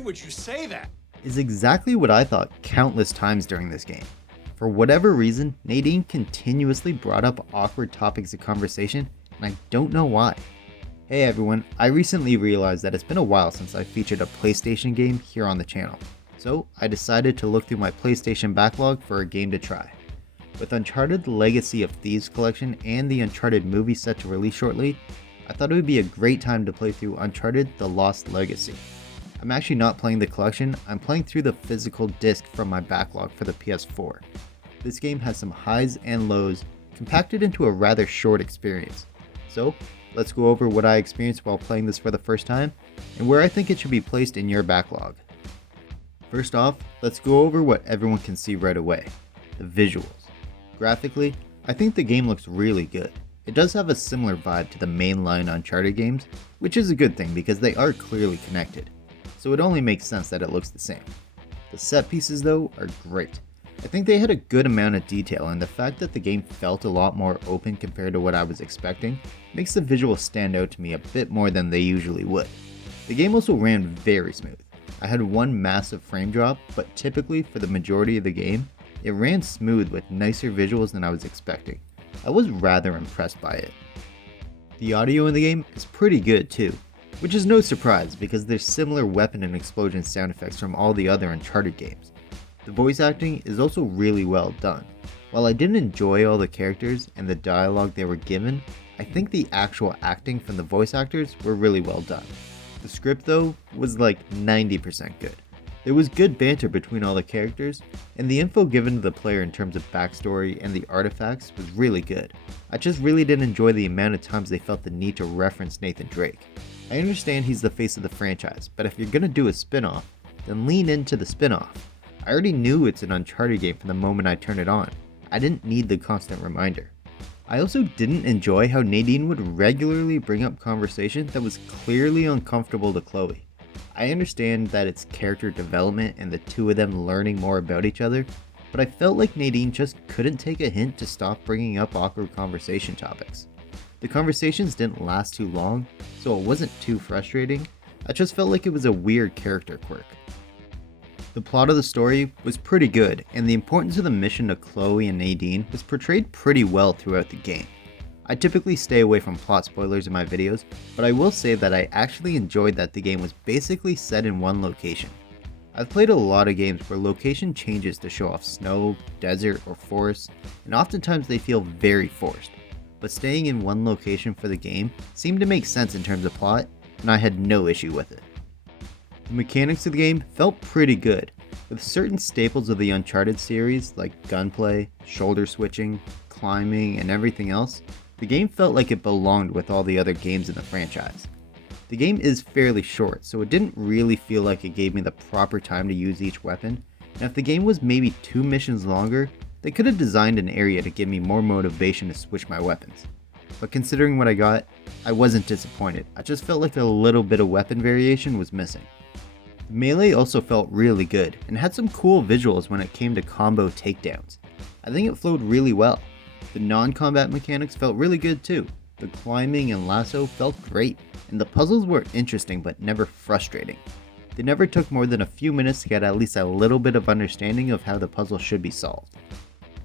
would you say that? Is exactly what I thought countless times during this game. For whatever reason, Nadine continuously brought up awkward topics of conversation, and I don't know why. Hey everyone, I recently realized that it's been a while since I featured a PlayStation game here on the channel, so I decided to look through my PlayStation backlog for a game to try. With Uncharted The Legacy of Thieves collection and the Uncharted movie set to release shortly, I thought it would be a great time to play through Uncharted The Lost Legacy. I'm actually not playing the collection, I'm playing through the physical disc from my backlog for the PS4. This game has some highs and lows compacted into a rather short experience. So, let's go over what I experienced while playing this for the first time, and where I think it should be placed in your backlog. First off, let's go over what everyone can see right away, the visuals. Graphically, I think the game looks really good. It does have a similar vibe to the mainline Uncharted games, which is a good thing because they are clearly connected, so it only makes sense that it looks the same. The set pieces though are great. I think they had a good amount of detail, and the fact that the game felt a lot more open compared to what I was expecting makes the visuals stand out to me a bit more than they usually would. The game also ran very smooth. I had one massive frame drop, but typically for the majority of the game, it ran smooth with nicer visuals than I was expecting. I was rather impressed by it. The audio in the game is pretty good too, which is no surprise because there's similar weapon and explosion sound effects from all the other Uncharted games. The voice acting is also really well done. While I didn't enjoy all the characters and the dialogue they were given, I think the actual acting from the voice actors were really well done. The script though was like 90% good. There was good banter between all the characters, and the info given to the player in terms of backstory and the artifacts was really good. I just really didn't enjoy the amount of times they felt the need to reference Nathan Drake. I understand he's the face of the franchise, but if you're gonna do a spin-off, then lean into the spin-off. I already knew it's an Uncharted game from the moment I turned it on. I didn't need the constant reminder. I also didn't enjoy how Nadine would regularly bring up conversation that was clearly uncomfortable to Chloe. I understand that it's character development and the two of them learning more about each other, but I felt like Nadine just couldn't take a hint to stop bringing up awkward conversation topics. The conversations didn't last too long, so it wasn't too frustrating. I just felt like it was a weird character quirk. The plot of the story was pretty good, and the importance of the mission to Chloe and Nadine was portrayed pretty well throughout the game. I typically stay away from plot spoilers in my videos, but I will say that I actually enjoyed that the game was basically set in one location. I've played a lot of games where location changes to show off snow, desert, or forest, and oftentimes they feel very forced. But staying in one location for the game seemed to make sense in terms of plot, and I had no issue with it. The mechanics of the game felt pretty good, with certain staples of the Uncharted series like gunplay, shoulder switching, climbing, and everything else. The game felt like it belonged with all the other games in the franchise. The game is fairly short, so it didn't really feel like it gave me the proper time to use each weapon, and if the game was maybe 2 missions longer, they could have designed an area to give me more motivation to switch my weapons. But considering what I got, I wasn't disappointed. I just felt like a little bit of weapon variation was missing. The melee also felt really good, and had some cool visuals when it came to combo takedowns. I think it flowed really well. The non-combat mechanics felt really good too. The climbing and lasso felt great, and the puzzles were interesting but never frustrating. They never took more than a few minutes to get at least a little bit of understanding of how the puzzle should be solved.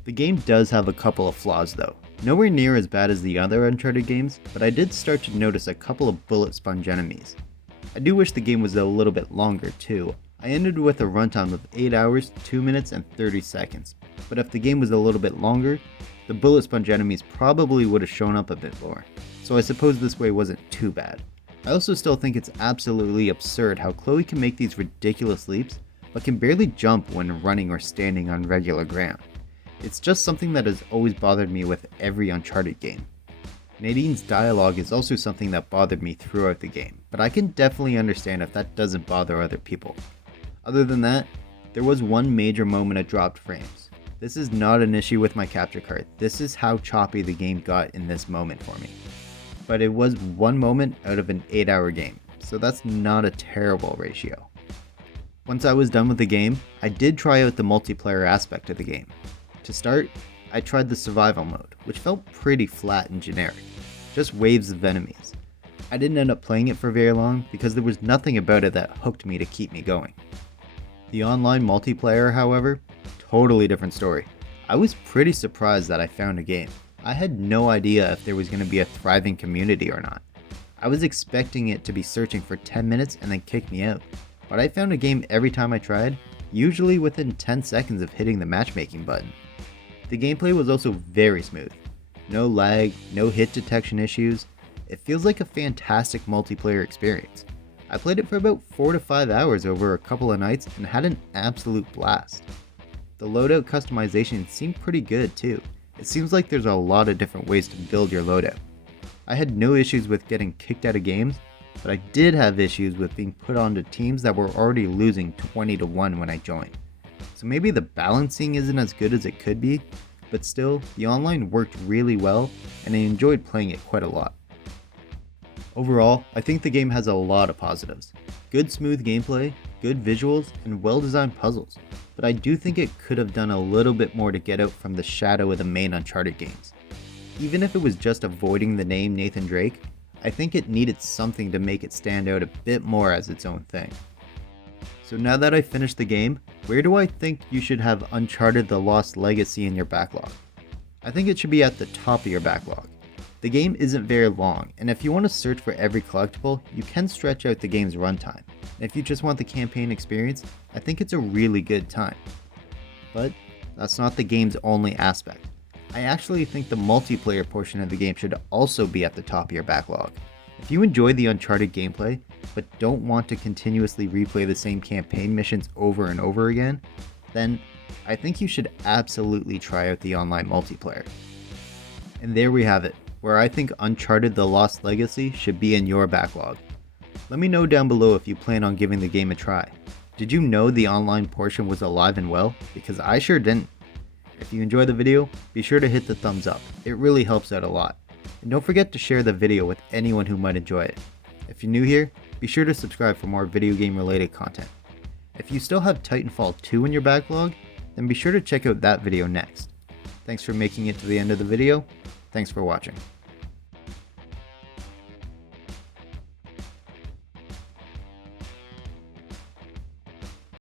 The game does have a couple of flaws though. Nowhere near as bad as the other Uncharted games, but I did start to notice a couple of bullet sponge enemies. I do wish the game was a little bit longer too. I ended with a runtime of 8 hours, 2 minutes, and 30 seconds. But if the game was a little bit longer, the bullet sponge enemies probably would have shown up a bit more. So I suppose this way wasn't too bad. I also still think it's absolutely absurd how Chloe can make these ridiculous leaps, but can barely jump when running or standing on regular ground. It's just something that has always bothered me with every Uncharted game. Nadine's dialogue is also something that bothered me throughout the game, but I can definitely understand if that doesn't bother other people. Other than that, there was one major moment of dropped frames. This is not an issue with my capture card, this is how choppy the game got in this moment for me. But it was one moment out of an 8-hour game, so that's not a terrible ratio. Once I was done with the game, I did try out the multiplayer aspect of the game. To start, I tried the survival mode, which felt pretty flat and generic, just waves of enemies. I didn't end up playing it for very long because there was nothing about it that hooked me to keep me going. The online multiplayer, however, totally different story. I was pretty surprised that I found a game. I had no idea if there was going to be a thriving community or not. I was expecting it to be searching for 10 minutes and then kick me out, but I found a game every time I tried, usually within 10 seconds of hitting the matchmaking button. The gameplay was also very smooth. No lag, no hit detection issues. It feels like a fantastic multiplayer experience. I played it for about 4 to 5 hours over a couple of nights and had an absolute blast. The loadout customization seemed pretty good too. It seems like there's a lot of different ways to build your loadout. I had no issues with getting kicked out of games, but I did have issues with being put onto teams that were already losing 20-1 when I joined. So maybe the balancing isn't as good as it could be, but still, the online worked really well and I enjoyed playing it quite a lot. Overall, I think the game has a lot of positives. Good smooth gameplay, good visuals, and well-designed puzzles, but I do think it could have done a little bit more to get out from the shadow of the main Uncharted games. Even if it was just avoiding the name Nathan Drake, I think it needed something to make it stand out a bit more as its own thing. So now that I've finished the game, where do I think you should have Uncharted The Lost Legacy in your backlog? I think it should be at the top of your backlog. The game isn't very long, and if you want to search for every collectible, you can stretch out the game's runtime. And if you just want the campaign experience, I think it's a really good time. But that's not the game's only aspect. I actually think the multiplayer portion of the game should also be at the top of your backlog. If you enjoy the Uncharted gameplay, but don't want to continuously replay the same campaign missions over and over again, then I think you should absolutely try out the online multiplayer. And there we have it, where I think Uncharted The Lost Legacy should be in your backlog. Let me know down below if you plan on giving the game a try. Did you know the online portion was alive and well? Because I sure didn't. If you enjoyed the video, be sure to hit the thumbs up. It really helps out a lot. And don't forget to share the video with anyone who might enjoy it. If you're new here, be sure to subscribe for more video game related content. If you still have Titanfall 2 in your backlog, then be sure to check out that video next. Thanks for making it to the end of the video. Thanks for watching.